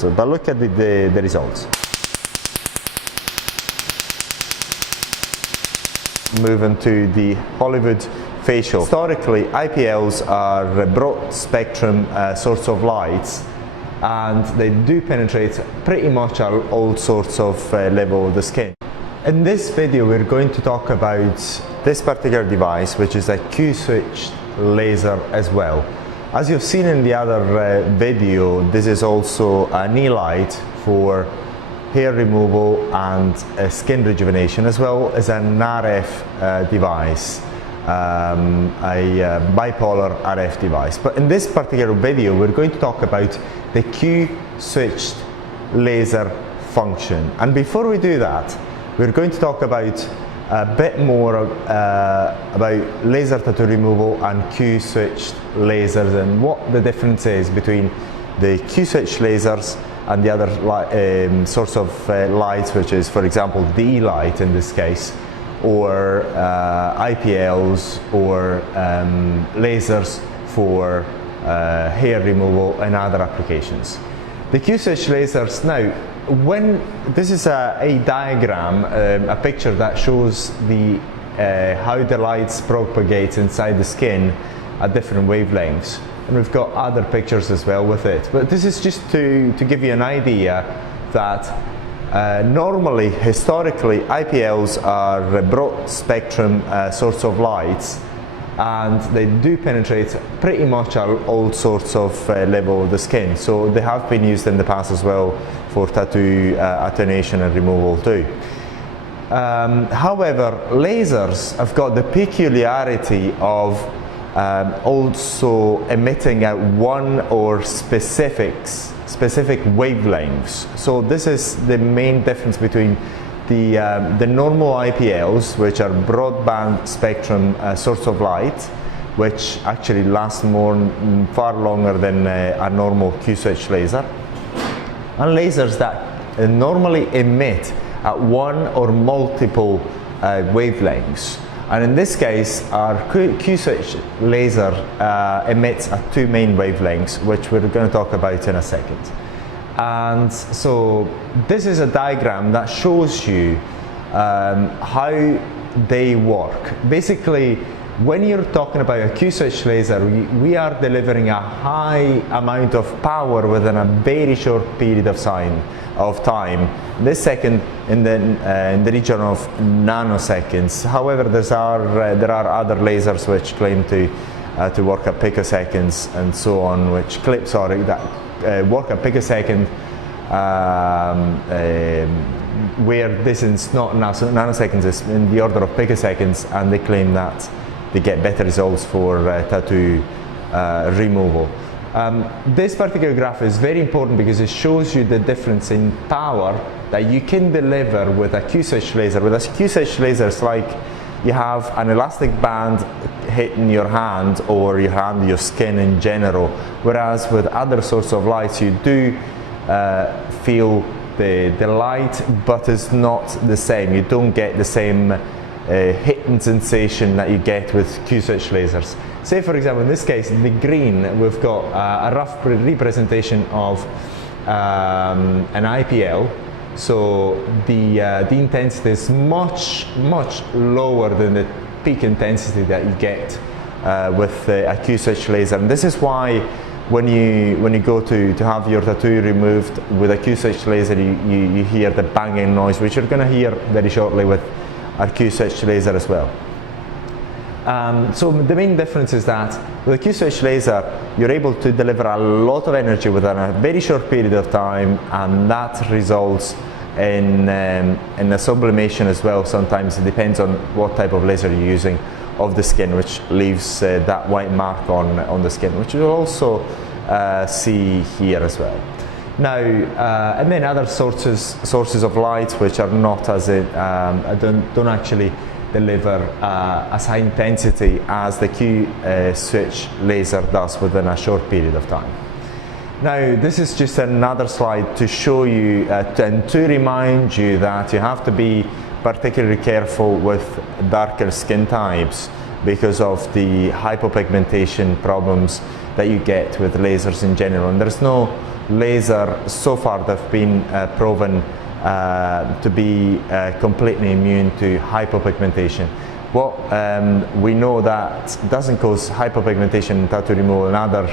But look at the results. Moving to the Hollywood facial. Historically, IPLs are broad spectrum sorts of lights, and they do penetrate pretty much all sorts of level of the skin. In this video, we're going to talk about this particular device, which is a Q-switched laser as well. As you've seen in the other video, this is also an e-light for hair removal and skin rejuvenation, as well as an RF device, a bipolar RF device. But in this particular video, we're going to talk about the Q-switched laser function. And before we do that, we're going to talk about a bit more about laser tattoo removal and Q-switched lasers, and what the difference is between the Q-switched lasers and the other sorts of lights, which is, for example, the E-light in this case, or IPLs, or lasers for hair removal and other applications. The Q-switched lasers now, when this is a diagram, a picture that shows the how the lights propagate inside the skin at different wavelengths, and we've got other pictures as well with it. But this is just to give you an idea that normally, historically, IPLs are broad spectrum sorts of lights, and they do penetrate pretty much all sorts of level of the skin. So they have been used in the past as well for tattoo attenuation and removal too. However, lasers have got the peculiarity of also emitting at one or specific wavelengths. So this is the main difference between the normal IPLs, which are broadband spectrum sorts of light, which actually last far longer than a normal Q-switch laser, and lasers that normally emit at one or multiple wavelengths. And in this case, our Q-switch laser emits at two main wavelengths, which we're going to talk about in a second. And so this is a diagram that shows you how they work. Basically, when you're talking about a Q-switch laser, we are delivering a high amount of power within a very short period of time. This second in the region of nanoseconds. However, there are other lasers which claim to work at picoseconds and so on, which that work at picosecond, where this is not nanoseconds, is in the order of picoseconds, and they claim that they get better results for tattoo removal. This particular graph is very important because it shows you the difference in power that you can deliver with a Q-switch laser. With a Q-switch laser, it's like you have an elastic band hitting your hand, or your skin in general, whereas with other sorts of lights you do feel the light, but it's not the same. You don't get the same hitting sensation that you get with Q-switch lasers. Say, for example, in this case, the green, we've got a rough representation of an IPL. So the intensity is much lower than the peak intensity that you get with a Q-switch laser. And this is why when you go to have your tattoo removed with a Q-switch laser, you hear the banging noise, which you're going to hear very shortly with a Q-switch laser as well. So the main difference is that with a Q-switch laser, you're able to deliver a lot of energy within a very short period of time, and that results in a sublimation as well. Sometimes it depends on what type of laser you're using of the skin, which leaves that white mark on the skin, which you'll also see here as well. Now, and then other sources of light which are not as don't actually deliver as high intensity as the Q-switch laser does within a short period of time. Now, this is just another slide to show you and to remind you that you have to be particularly careful with darker skin types because of the hypopigmentation problems that you get with lasers in general. And there's no laser, so far they've been proven to be completely immune to hypopigmentation. What we know that doesn't cause hypopigmentation in tattoo removal and other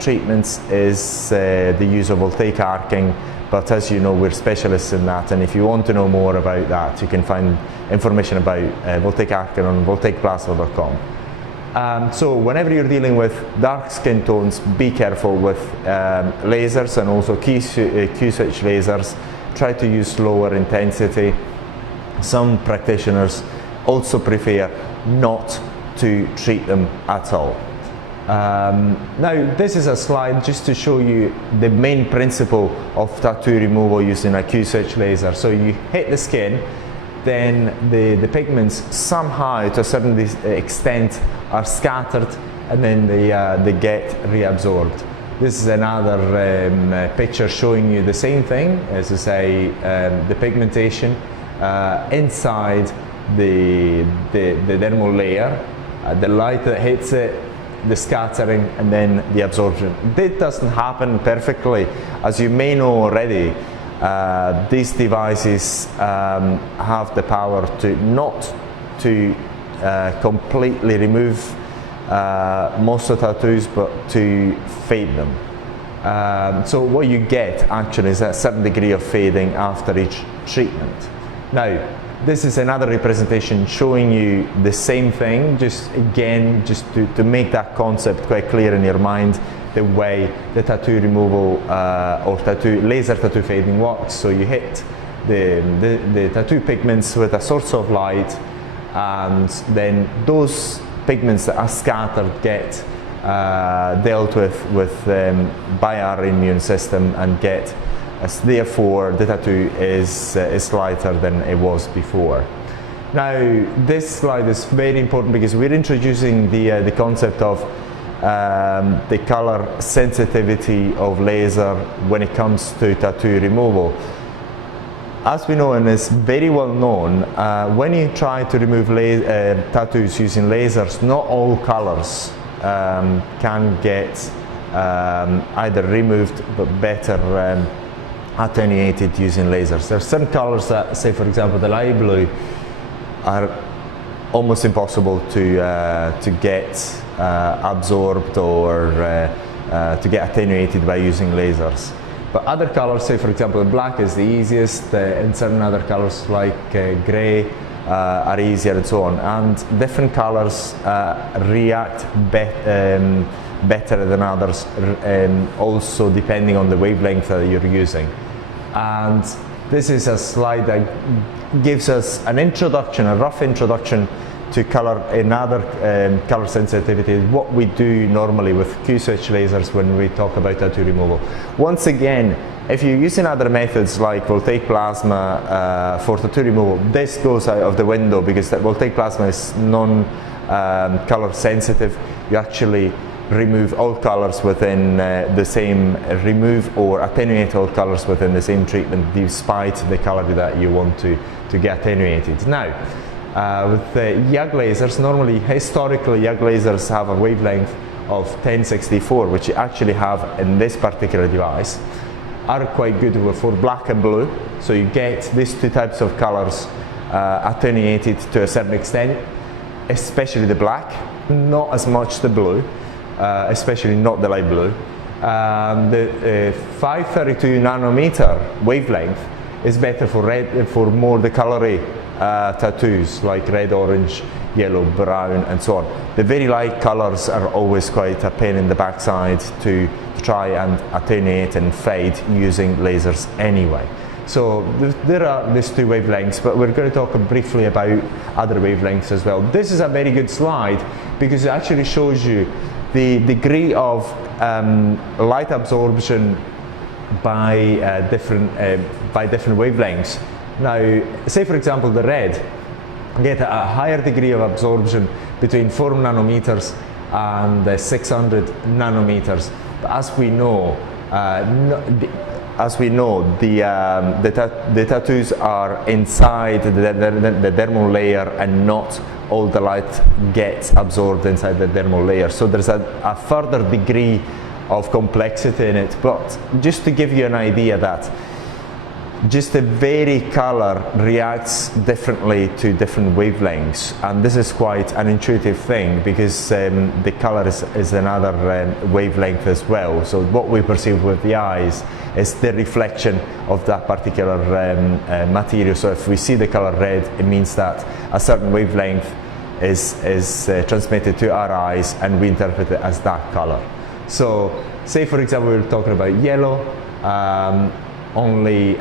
treatments is the use of voltaic arcing, but as you know, we're specialists in that, and if you want to know more about that, you can find information about voltaic arcing on voltaicplasma.com. So whenever you're dealing with dark skin tones, be careful with lasers and also Q-switch lasers. Try to use lower intensity. Some practitioners also prefer not to treat them at all. Now this is a slide just to show you the main principle of tattoo removal using a Q-switch laser. So you hit the skin, then the pigments somehow to a certain extent are scattered, and then they get reabsorbed. This is another picture showing you the same thing, as I say, the pigmentation inside the dermal layer, the light that hits it, the scattering, and then the absorption. This doesn't happen perfectly. As you may know already, these devices have the power to not to completely remove most of the tattoos, but to fade them. So what you get actually is a certain degree of fading after each treatment. Now, this is another representation showing you the same thing, just again, just to make that concept quite clear in your mind, the way the tattoo removal or laser tattoo fading works. So you hit the tattoo pigments with a source of light, and then those pigments that are scattered get dealt with by our immune system and get therefore the tattoo is lighter than it was before. Now this slide is very important because we're introducing the concept of the color sensitivity of laser when it comes to tattoo removal. As we know, and it's very well known, when you try to remove tattoos using lasers, not all colors can get either removed but better attenuated using lasers. There are certain colors that, say for example the light blue, are almost impossible to get absorbed or to get attenuated by using lasers. But other colors, say for example black is the easiest, and certain other colors like grey are easier, and so on. And different colors react better than others, also depending on the wavelength that you're using. And this is a slide that gives us an introduction, a rough introduction to color, another color sensitivity, what we do normally with Q-switch lasers when we talk about tattoo removal. Once again, if you're using other methods like voltaic plasma for tattoo removal, this goes out of the window because that voltaic plasma is non-color sensitive. You actually remove all colors within the same, remove or attenuate all colors within the same treatment despite the color that you want to get attenuated. Now, with YAG lasers, normally, historically, YAG lasers have a wavelength of 1064, which you actually have in this particular device, are quite good for black and blue. So you get these two types of colors attenuated to a certain extent, especially the black, not as much the blue. Especially not the light blue. The 532 nanometer wavelength is better for red, for more the colory tattoos like red, orange, yellow, brown, and so on. The very light colors are always quite a pain in the backside to try and attenuate and fade using lasers anyway. So there are these two wavelengths, but we're going to talk briefly about other wavelengths as well. This is a very good slide because it actually shows you the degree of light absorption by different wavelengths. Now, say for example the red get a higher degree of absorption between 4 nanometers and 600 nanometers. But as we know, the tattoos are inside the dermal layer, and not all the light gets absorbed inside the dermal layer. So there's a further degree of complexity in it, but just to give you an idea that just the very color reacts differently to different wavelengths, and this is quite an intuitive thing because the color is another wavelength as well. So what we perceive with the eyes is the reflection of that particular material. So if we see the color red, it means that a certain wavelength is transmitted to our eyes and we interpret it as that color. So say for example we're talking about yellow, only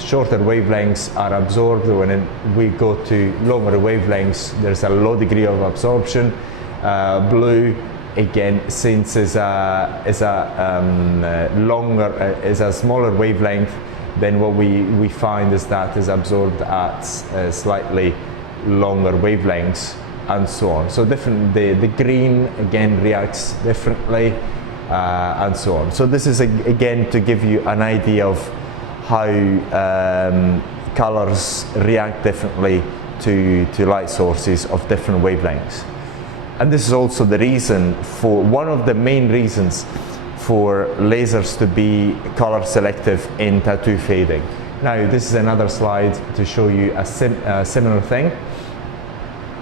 shorter wavelengths are absorbed. When we go to longer wavelengths, there's a low degree of absorption. Blue, again, since is a smaller wavelength, then what we find is that is absorbed at slightly longer wavelengths, and so on. So different. The green again reacts differently. And so on. So this is again to give you an idea of how colors react differently to light sources of different wavelengths. And this is also the reason for, one of the main reasons for lasers to be color selective in tattoo fading. Now this is another slide to show you a similar thing,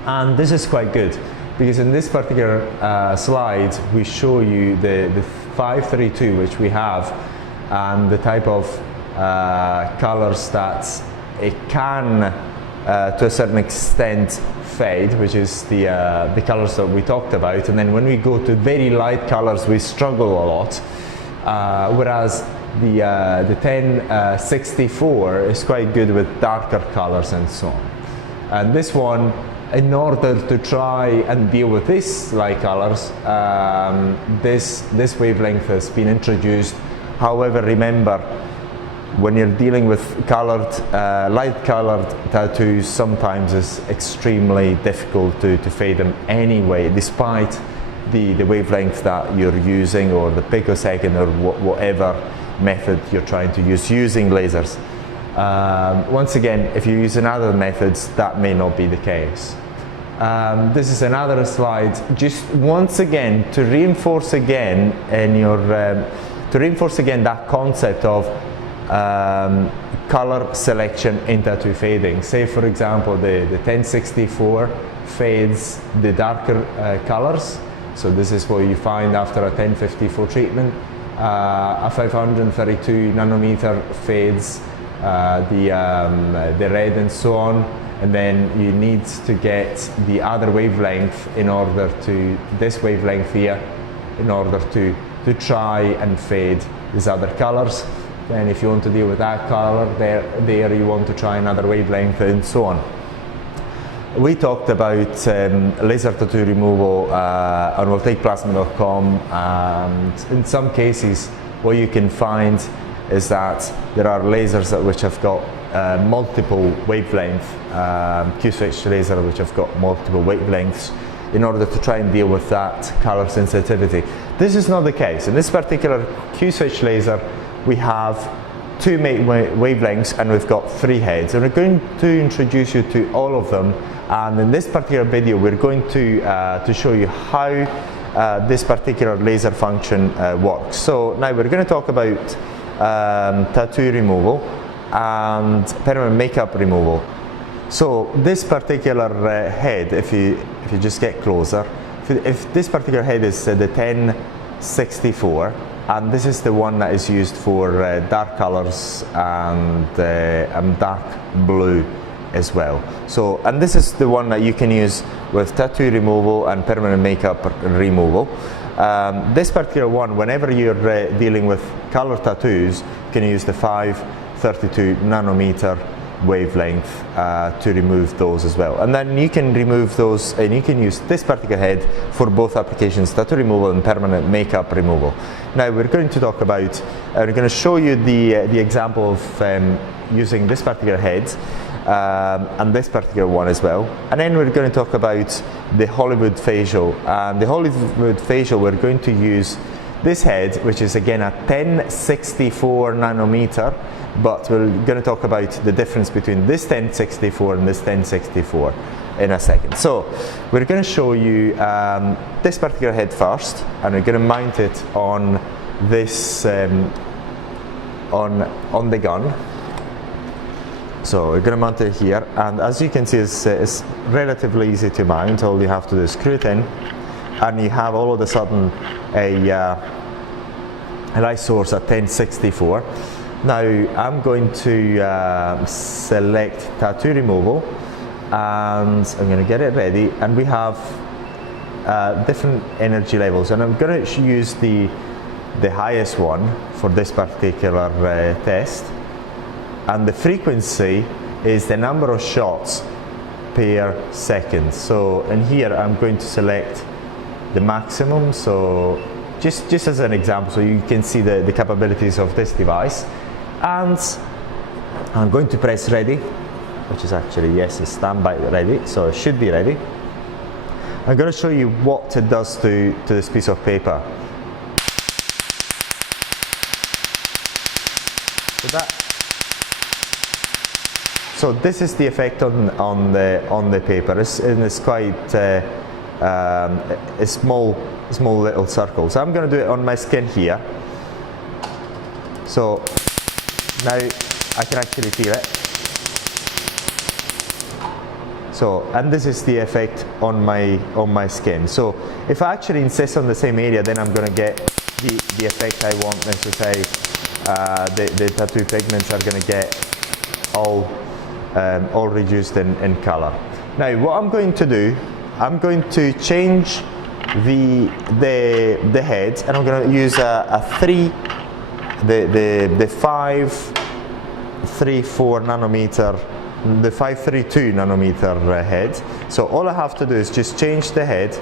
and this is quite good. Because in this particular slide, we show you the 532 which we have, and the type of colors that it can, to a certain extent, fade, which is the colors that we talked about. And then when we go to very light colors, we struggle a lot. Whereas the 1064 is quite good with darker colors and so on. And this one, in order to try and deal with these light colors, this wavelength has been introduced. However, remember, when you're dealing with colored, light colored tattoos, sometimes it's extremely difficult to fade them anyway, despite the wavelength that you're using, or the picosecond, or whatever method you're trying to use using lasers. Once again, if you're using other methods, that may not be the case. This is another slide, just once again to reinforce again that concept of color selection in tattoo fading. Say for example the 1064 fades the darker colors, so this is what you find after a 1054 treatment. A 532 nanometer fades the red and so on, and then you need to get the other wavelength in order to, this wavelength here, in order to try and fade these other colors. Then if you want to deal with that color, there you want to try another wavelength, and so on. We talked about laser tattoo removal on voltaicplasma.com, and in some cases what you can find is that there are lasers which have got multiple wavelengths, Q-switch laser which have got multiple wavelengths, in order to try and deal with that color sensitivity. This is not the case. In this particular Q-switch laser, we have two wavelengths and we've got three heads, and we're going to introduce you to all of them. And in this particular video, we're going to show you how this particular laser function works. So now we're going to talk about tattoo removal and permanent makeup removal. So this particular head, if you just get closer, if this particular head is the 1064, and this is the one that is used for dark colors and dark blue as well. So, and this is the one that you can use with tattoo removal and permanent makeup removal. This particular one, whenever you're dealing with color tattoos, you can use the 532 nanometer wavelength to remove those as well. And then you can remove those, and you can use this particular head for both applications, tattoo removal and permanent makeup removal. Now we're going to talk about, we're going to show you the example of using this particular head and this particular one as well. And then we're going to talk about the Hollywood facial. And the Hollywood facial, we're going to use this head, which is again a 1064 nanometer, but we're going to talk about the difference between this 1064 and this 1064. in a second. So we're going to show you this particular head first, and we're going to mount it on this on the gun. So we're going to mount it here, and as you can see, it's relatively easy to mount. All you have to do is screw it in, and you have all of a sudden a light source at 1064. Now I'm going to select tattoo removal, and I'm going to get it ready, and we have different energy levels, and I'm going to use the highest one for this particular test, and the frequency is the number of shots per second. So in here I'm going to select the maximum, so just as an example, so you can see the capabilities of this device. And I'm going to press ready, which is actually, yes, it's standby ready, so it should be ready. I'm going to show you what it does to this piece of paper. So this is the effect on the paper, and it's quite a small little circle. So I'm going to do it on my skin here. So now I can actually feel it. So, and this is the effect on my skin. So if I actually insist on the same area, then I'm going to get the effect I want. Let's just say the tattoo pigments are going to get all reduced in color. Now what I'm going to do, I'm going to change the head, and I'm going to use a 534 nanometer, the 532 nanometer head. So all I have to do is just change the head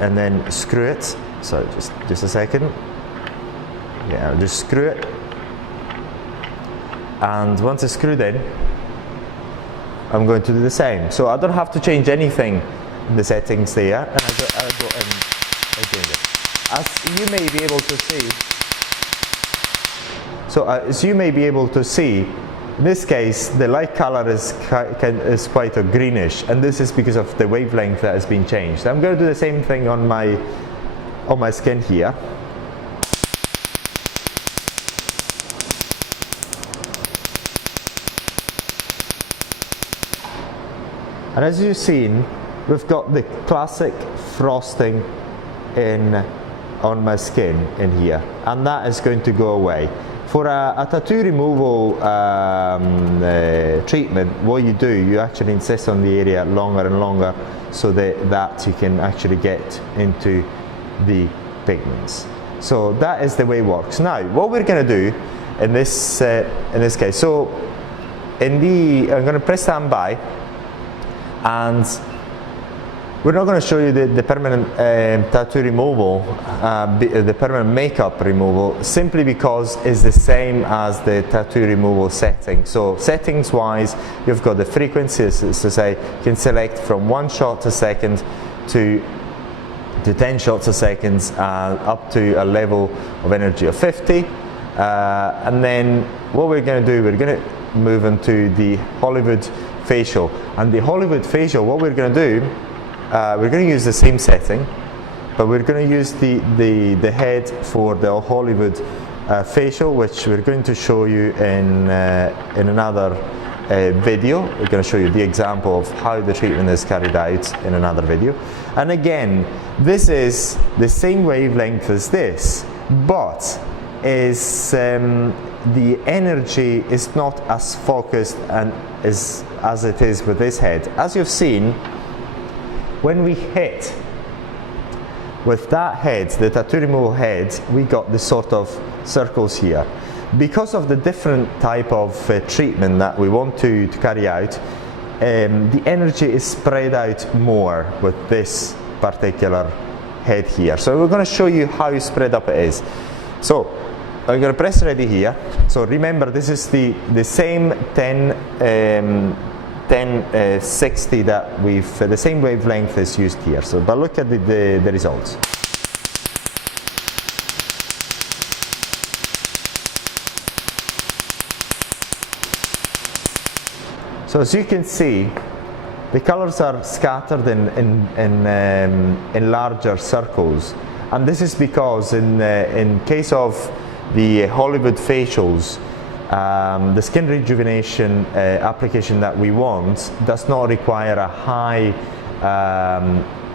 and then screw it. So just a second. Yeah, I'll just screw it. And once it's screwed in, I'm going to do the same. So I don't have to change anything in the settings there, and I go in and change it. As you may be able to see, as you may be able to see, in this case the light color is quite a greenish, and this is because of the wavelength that has been changed. I'm going to do the same thing on my skin here. And as you've seen, we've got the classic frosting on my skin in here, and that is going to go away. For a tattoo removal treatment, what you do, you actually insist on the area longer and longer, so that you can actually get into the pigments. So that is the way it works. Now, what we're going to do in this case, so I'm going to press standby, and we're not going to show you the permanent tattoo removal, the permanent makeup removal, simply because it's the same as the tattoo removal setting. So settings wise, you've got the frequencies, so say you can select from 1 shot a second to 10 shots a second, up to a level of energy of 50. And then what we're going to do, we're going to move into the Hollywood facial. And the Hollywood facial, what we're going to do, we're going to use the same setting, but we're going to use the head for the Hollywood facial, which we're going to show you in another video. We're going to show you the example of how the treatment is carried out in another video. And again, this is the same wavelength as this, but is the energy is not as focused and as it is with this head. As you've seen, when we hit with that head, the tattoo removal head, we got this sort of circles here. Because of the different type of treatment that we want to carry out, the energy is spread out more with this particular head here. So we're going to show you how spread up it is. So I'm going to press ready here. So remember, this is the same 1060 that the same wavelength is used here. So, but look at the results. So as you can see, the colors are scattered in larger circles, and this is because in case of the Hollywood facials, the skin rejuvenation application that we want does not require a high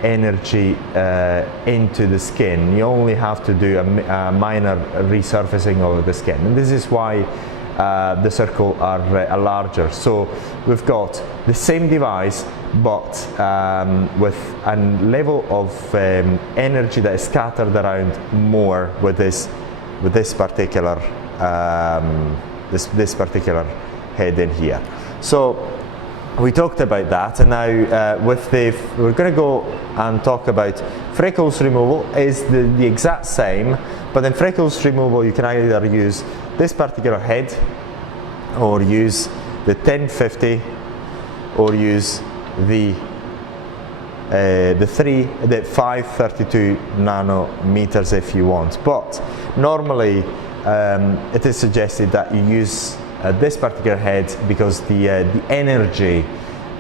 energy into the skin. You only have to do a minor resurfacing of the skin, and this is why the circle are larger. So we've got the same device, but with a level of energy that is scattered around more with this particular this particular head in here. So we talked about that, and now we're going to go and talk about freckles removal. Is the exact same, but in freckles removal you can either use this particular head, or use the 1050, or use the 532 nanometers if you want. But normally it is suggested that you use this particular head because the energy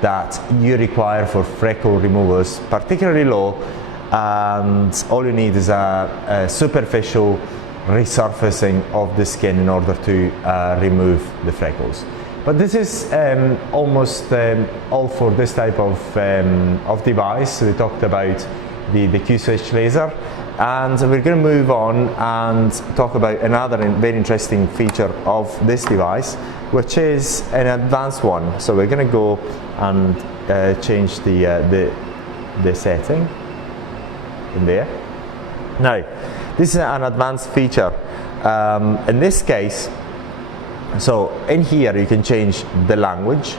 that you require for freckle removal is particularly low, and all you need is a superficial resurfacing of the skin in order to remove the freckles. But this is almost all for this type of device. We talked about the Q-switch laser, and we're going to move on and talk about another very interesting feature of this device, which is an advanced one. So we're going to go and change the setting in there. Now, this is an advanced feature. In this case, so in here you can change the language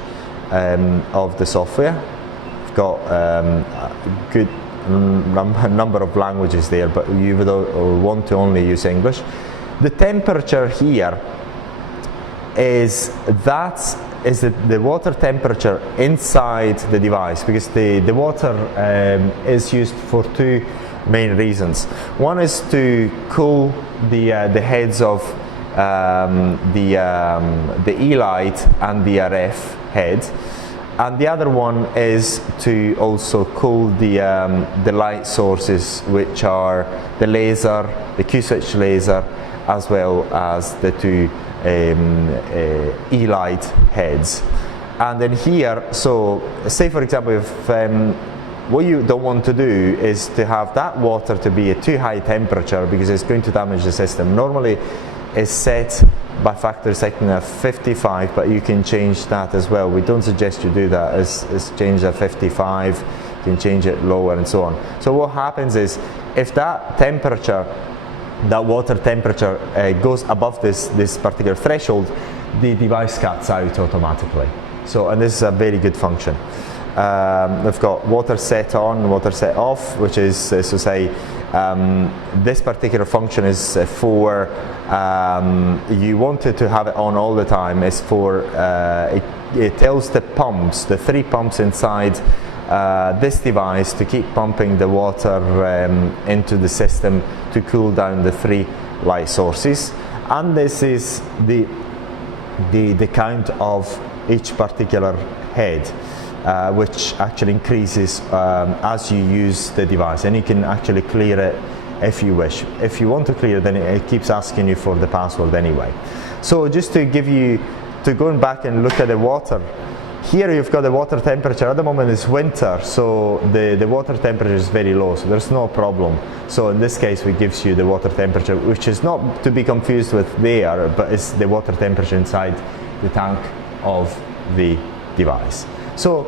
of the software. We've got a good number of languages there, but you would want to only use English. The temperature here is the water temperature inside the device, because the water is used for two main reasons. One is to cool the heads of the E-light and the RF head, and the other one is to also cool the light sources, which are the laser, the Q-switch laser, as well as the two E-light heads. And then here, so say for example, if what you don't want to do is to have that water to be at too high temperature, because it's going to damage the system. Normally it's set by factory setting at 55, but you can change that as well. We don't suggest you do that. It's changed at 55, you can change it lower and so on. So what happens is, if that temperature, that water temperature goes above this particular threshold, the device cuts out automatically. So, and this is a very good function. We've got water set on, water set off, which is to say this particular function is for you wanted to have it on all the time. Is for it tells the pumps, the 3 pumps inside this device, to keep pumping the water into the system to cool down the 3 light sources, and this is the count of each particular head, which actually increases as you use the device, and you can actually clear it if you wish. If you want to clear it, then it keeps asking you for the password anyway. So just to give you, to go back and look at the water, here you've got the water temperature. At the moment it's winter, so the water temperature is very low, so there's no problem. So in this case, it gives you the water temperature, which is not to be confused with the air, but it's the water temperature inside the tank of the device. So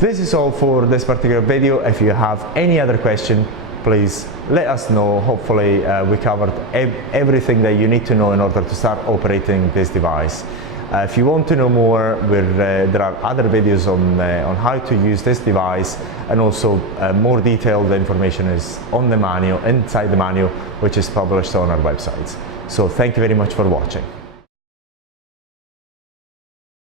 this is all for this particular video. If you have any other question, please let us know. Hopefully we covered everything that you need to know in order to start operating this device. If you want to know more, there are other videos on how to use this device, and also more detailed information is on the manual, inside the manual, which is published on our website. So thank you very much for watching.